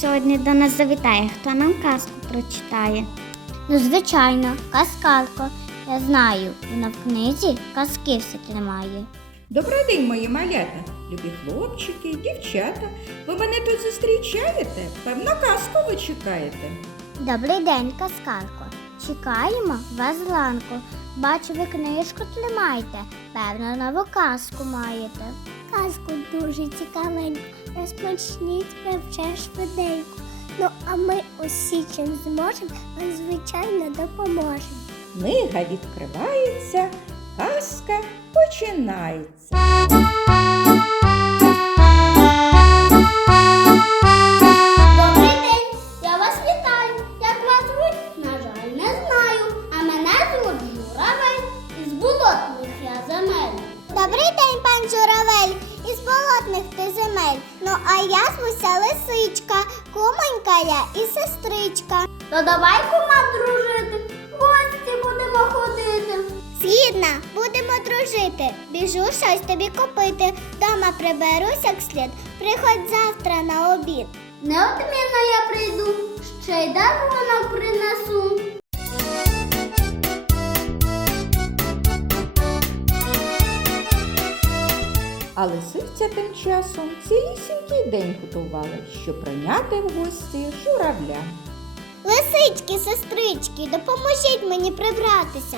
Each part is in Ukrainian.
сьогодні до нас завітає, хто нам казку прочитає. Ну, звичайно, казкарко. Я знаю, вона в книзі казки все тримає. Добрий день, мої малята, любі хлопчики, дівчата. Ви мене тут зустрічаєте? Певно, казку ви чекаєте. Добрий день, казкарко. Чекаємо вас зранку. Бачу, ви книжку тримаєте. Певно, нову казку маєте. Казку дуже цікавеньку. Розпочніть ви вже швиденько. Ну, а ми усі чим зможемо, вам звичайно допоможемо. Книга відкривається, казка починається. Ти. Ну а я звуся лисичка, кумонька я і сестричка. То давай кума дружити. Гості будемо ходити. Згідна, будемо дружити. Біжу щось тобі купити. Дома приберусь як слід. Приходь завтра на обід. Неодмінно я прийду, ще й дарунок принесу. А лисиця тим часом цілісінький день готувала, щоб прийняти в гості журавля. Лисички, сестрички, допоможіть мені прибратися.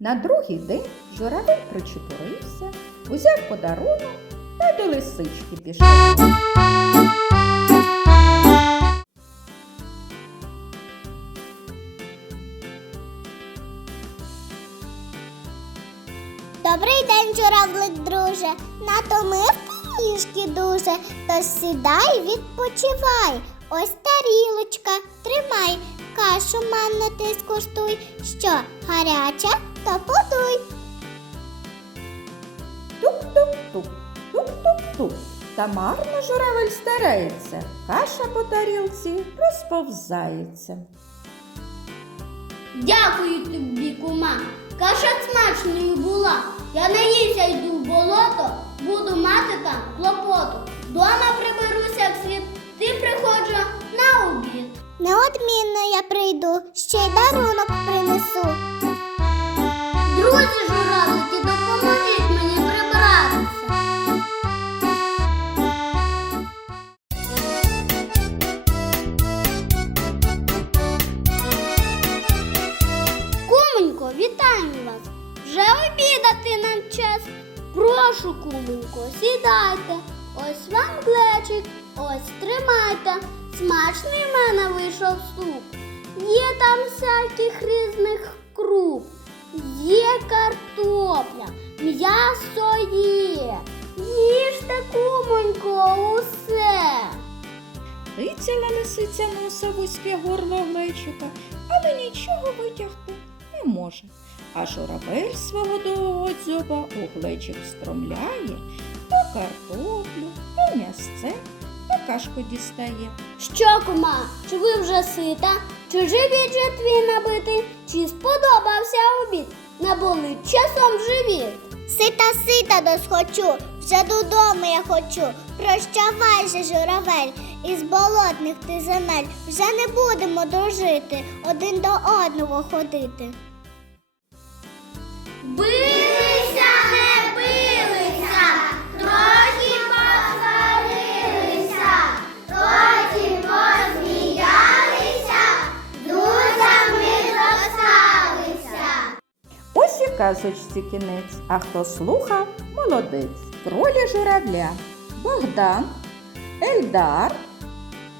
На другий день журавель причепурився, узяв подарунок та до лисички пішов. Добрий день, журавлик, друже. Натомив ти ніжки дуже, тож сідай, відпочивай. Ось тарілочка, тримай, кашу манну ти скуштуй. Що гаряча, то подуй. Тук-тук-тук, тук-тук-тук. Та марно журавель старається, каша по тарілці розповзається. Дякую тобі, кума. Каша смачною була. Я наївся йду в болото, буду мати там клопоту. Дома приберуся як слід, ти приходжу на обід. Неодмінно я прийду, ще й дарунок принесу. Друзі журавлики, допоможіть мені прибратися. Кумонько, вітаємо вас. Вже обідати нам час. Прошу, кумонько, сідайте. Ось вам глечик, ось тримайте. Смачний в мене вийшов суп. Є там всяких різних круп. Є картопля, м'ясо є. Їжте, кумонько, усе. Тицяла лисиця носа вузьке горло глечика, але нічого витягти не може. А журавель свого довгого дзьоба у глечик встромляє, то картоплю, то м'ясце, кашку дістає. Що, кума, чи ви вже сита? Чи живіт же твій набитий? Чи сподобався обід? Наболить часом живіт. Сита, сита досхочу, вже додому я хочу. Прощавай же, журавель, із болотних ти земель. Вже не будемо дружити, один до одного ходити. Казочці кінець, а хто слухав, молодець. Ролі журавля Богдан, Ельдар,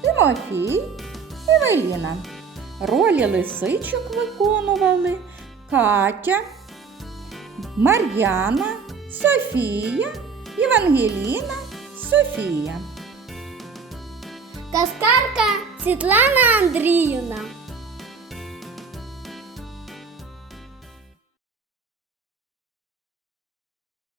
Тимофій, Евеліна. Ролі лисичок виконували Катя, Мар'яна, Софія, Євангеліна, Софія. Казкарка Світлана Андріївна.